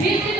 Видите?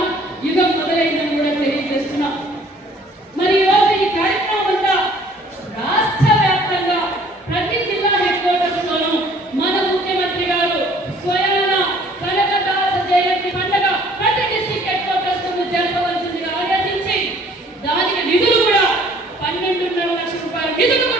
You think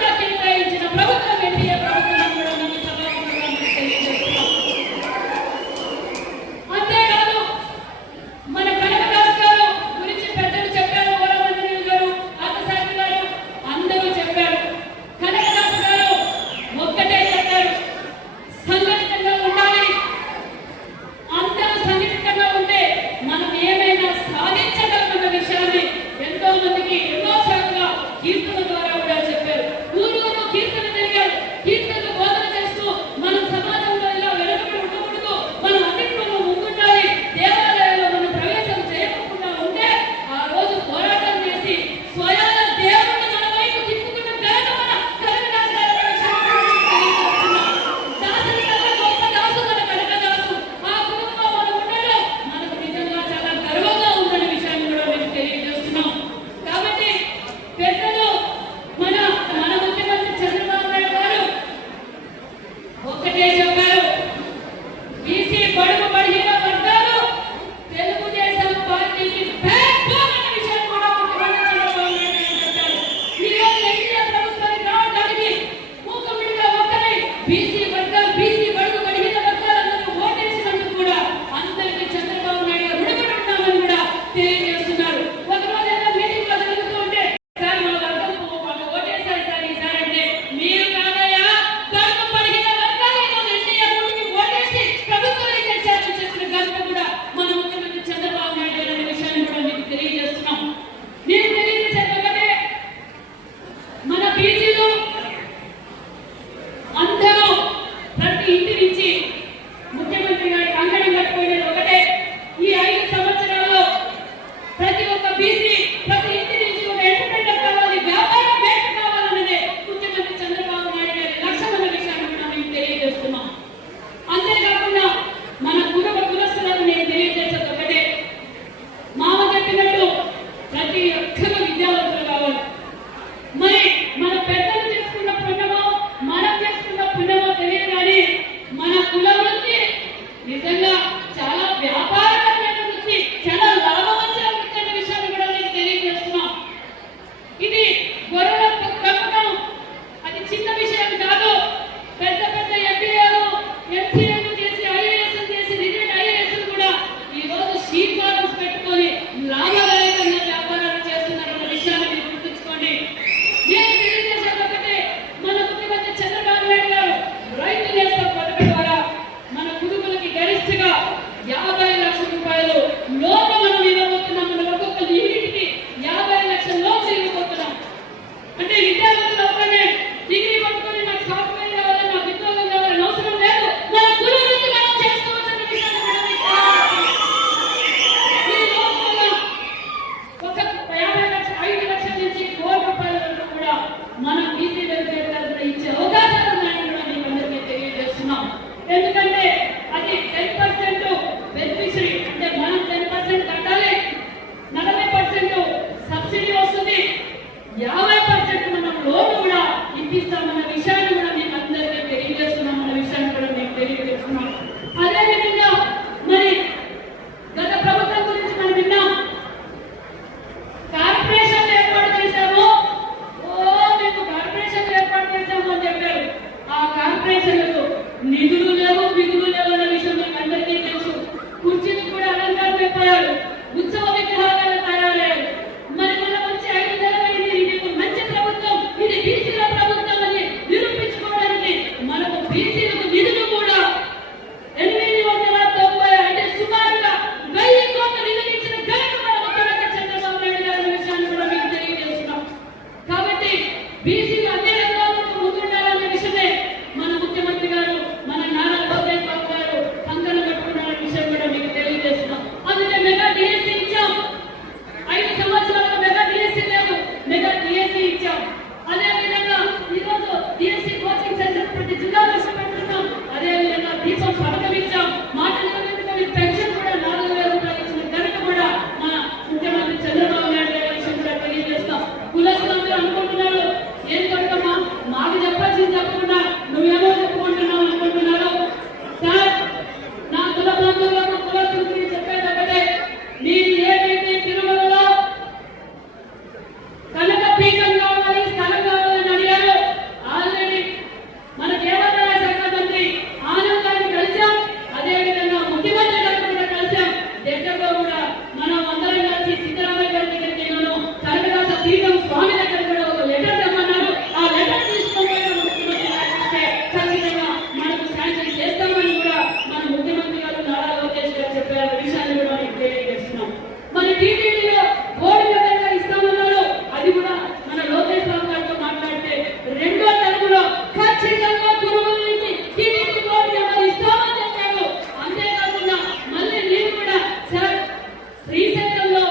శ్రీశైలంలో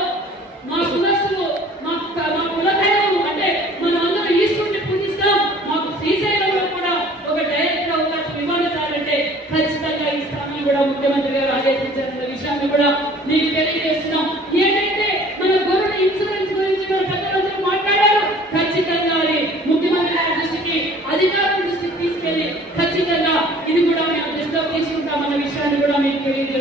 మా కులస్తులు మా మా కులదైవం అంటే మన అందరూ ఈశ్వరుని పూజిస్తాం. మాకు శ్రీశైలంలో కూడా ఒక డైరెక్ట్ అవకాశం ఇవ్వాలంటే ఖచ్చితంగా ఇస్తామని కూడా ముఖ్యమంత్రి గారు ఆదేశించిన విషయాన్ని కూడా మీకు తెలియజేస్తున్నాం. ఏంటంటే మన గొర్రెల ఇన్సూరెన్స్ గురించి మన పెద్దలందరూ ఖచ్చితంగా అది ముఖ్యమంత్రి దృష్టికి అధికారుల దృష్టికి తీసుకెళ్ళి ఖచ్చితంగా ఇది కూడా మేము దృష్టిలో తీసుకుంటామన్న విషయాన్ని కూడా మీకు తెలియజేస్తాం